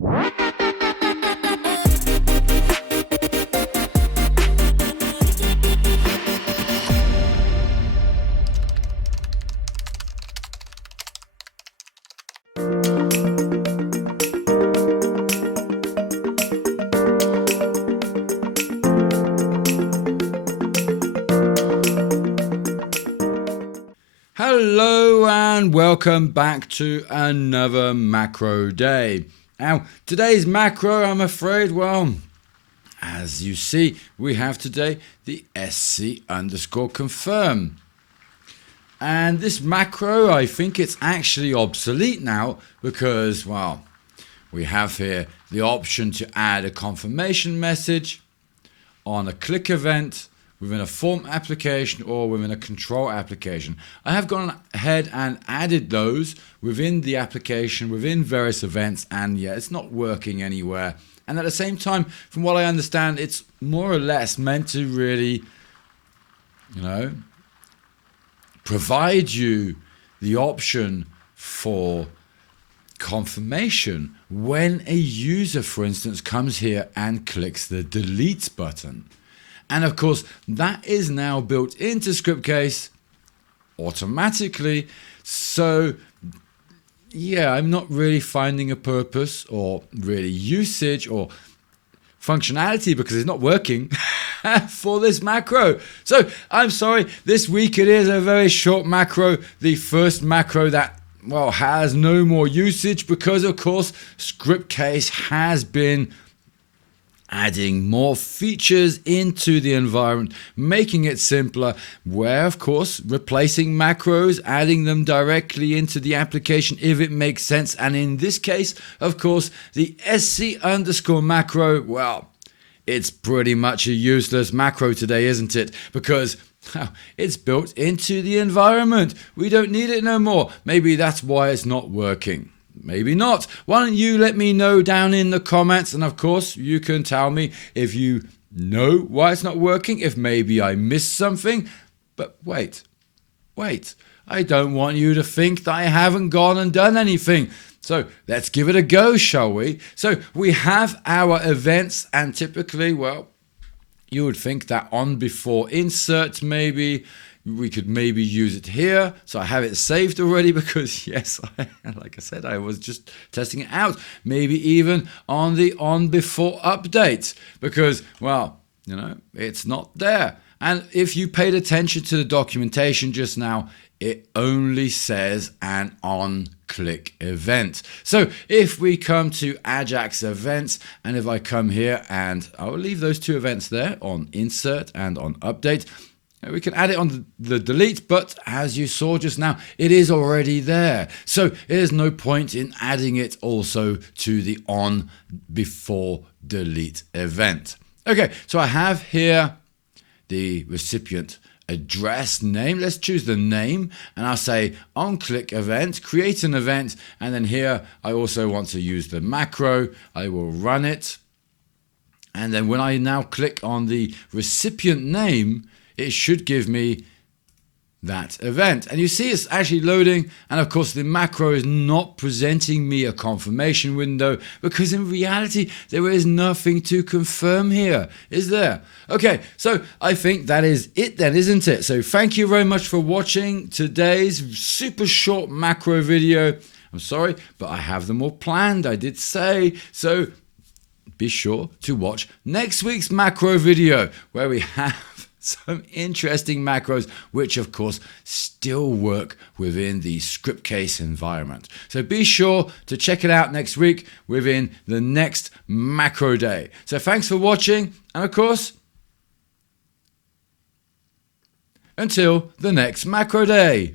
Hello and welcome back to another macro day. Now today's macro, I'm afraid, well, as you see, we have today the sc_confirm. And this macro, I think it's actually obsolete now because, well, we have here the option to add a confirmation message on a click event within a form application or within a control application. I have gone ahead and added those within the application, within various events, and yeah, it's not working anywhere. And at the same time, from what I understand, it's more or less meant to really, provide you the option for confirmation when a user, for instance, comes here and clicks the delete button. And of course, that is now built into Scriptcase automatically. So yeah, I'm not really finding a purpose or really usage or functionality because it's not working for this macro. So I'm sorry, this week it is a very short macro, the first macro that, well, has no more usage because of course Scriptcase has been adding more features into the environment, making it simpler, where of course replacing macros, adding them directly into the application if it makes sense. And in this case, of course, the sc_macro, well, it's pretty much a useless macro today, isn't it? Because it's built into the environment. We don't need it no more. Maybe that's why it's not working. Maybe not. Why don't you let me know down in the comments, and of course you can tell me if you know why it's not working, if maybe I missed something. But wait, I don't want you to think that I haven't gone and done anything. So let's give it a go, shall we? So we have our events, and typically, well, you would think that on before insert, maybe we could maybe use it here. So I have it saved already because yes, like I said, I was just testing it out. Maybe even on the on before update because, well, it's not there. And if you paid attention to the documentation just now, it only says an on click event. So if we come to Ajax events, and if I come here and I'll leave those two events there on insert and on update, we can add it on the delete, but as you saw just now, it is already there. So there's no point in adding it also to the on before delete event. Okay, so I have here the recipient address name. Let's choose the name and I'll say on click event, create an event. And then here I also want to use the macro. I will run it. And then when I now click on the recipient name, it should give me that event. And you see it's actually loading, and of course the macro is not presenting me a confirmation window because in reality there is nothing to confirm here, is there? Okay, so I think that is it then, isn't it? So thank you very much for watching today's super short macro video. I'm sorry, but I have them all planned, I did say. So be sure to watch next week's macro video where we have some interesting macros, which of course still work within the Scriptcase environment. So be sure to check it out next week within the next macro day. So thanks for watching, and of course, until the next macro day.